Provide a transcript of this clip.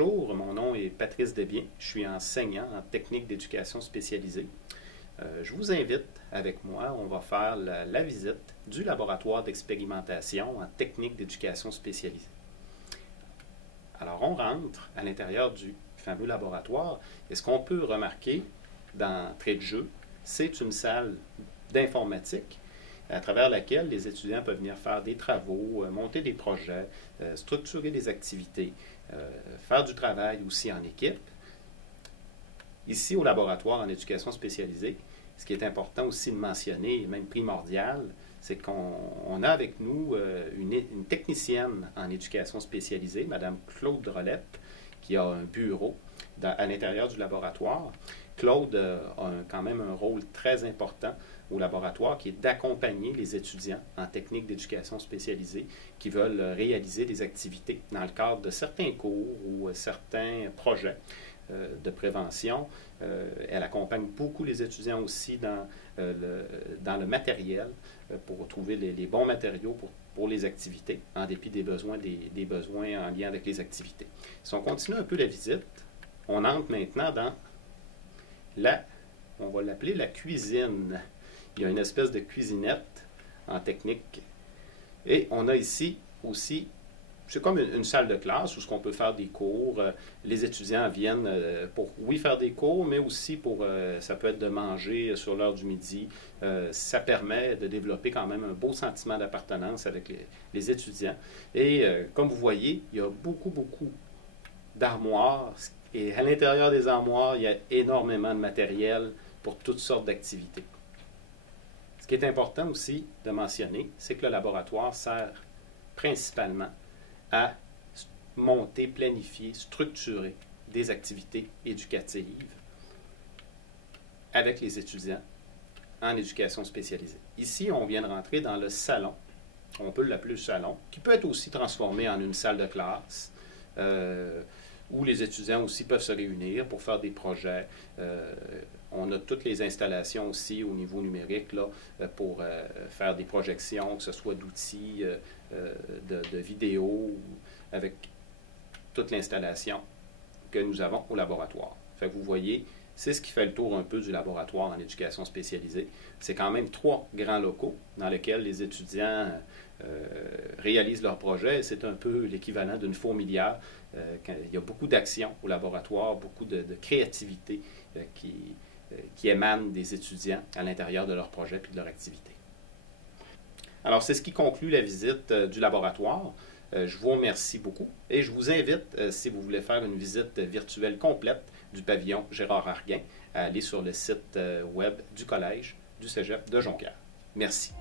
Bonjour, mon nom est Patrice Desbiens, je suis enseignant en technique d'éducation spécialisée. Je vous invite avec moi, on va faire la visite du laboratoire d'expérimentation en technique d'éducation spécialisée. Alors on rentre à l'intérieur du fameux laboratoire et ce qu'on peut remarquer d'entrée de jeu, c'est une salle d'informatique à travers laquelle les étudiants peuvent venir faire des travaux, monter des projets, structurer des activités, faire du travail aussi en équipe. Ici, au laboratoire en éducation spécialisée, ce qui est important aussi de mentionner, et même primordial, c'est qu'on a avec nous une technicienne en éducation spécialisée, Mme Claude Drolette, qui a un bureau à l'intérieur du laboratoire. Claude a quand même un rôle très important au laboratoire qui est d'accompagner les étudiants en technique d'éducation spécialisée qui veulent réaliser des activités dans le cadre de certains cours ou certains projets de prévention. Elle accompagne beaucoup les étudiants aussi dans le matériel pour trouver les bons matériaux pour les activités, en dépit des besoins en lien avec les activités. Si on continue un peu la visite, on entre maintenant dans on va l'appeler la cuisine. Il y a une espèce de cuisinette en technique. Et on a ici aussi, c'est comme une salle de classe où on peut faire des cours. Les étudiants viennent pour, oui, faire des cours, mais aussi pour, ça peut être de manger sur l'heure du midi. Ça permet de développer quand même un beau sentiment d'appartenance avec les étudiants. Et comme vous voyez, il y a beaucoup d'armoires. Et à l'intérieur des armoires, il y a énormément de matériel pour toutes sortes d'activités. Ce qui est important aussi de mentionner, c'est que le laboratoire sert principalement à monter, planifier, structurer des activités éducatives avec les étudiants en éducation spécialisée. Ici, on vient de rentrer dans le salon, on peut l'appeler le salon, qui peut être aussi transformé en une salle de classe, où les étudiants aussi peuvent se réunir pour faire des projets. On a toutes les installations aussi au niveau numérique là, pour faire des projections, que ce soit d'outils, de vidéos, avec toute l'installation que nous avons au laboratoire. Fait que vous voyez, c'est ce qui fait le tour un peu du laboratoire en éducation spécialisée. C'est quand même 3 grands locaux dans lesquels les étudiants réalisent leurs projets. C'est un peu l'équivalent d'une fourmilière. Il y a beaucoup d'actions au laboratoire, beaucoup de créativité qui émanent des étudiants à l'intérieur de leurs projets et de leur activité. Alors, c'est ce qui conclut la visite du laboratoire. Je vous remercie beaucoup et je vous invite, si vous voulez faire une visite virtuelle complète du pavillon Gérard Arguin, à aller sur le site web du Collège du Cégep de Jonquière. Merci.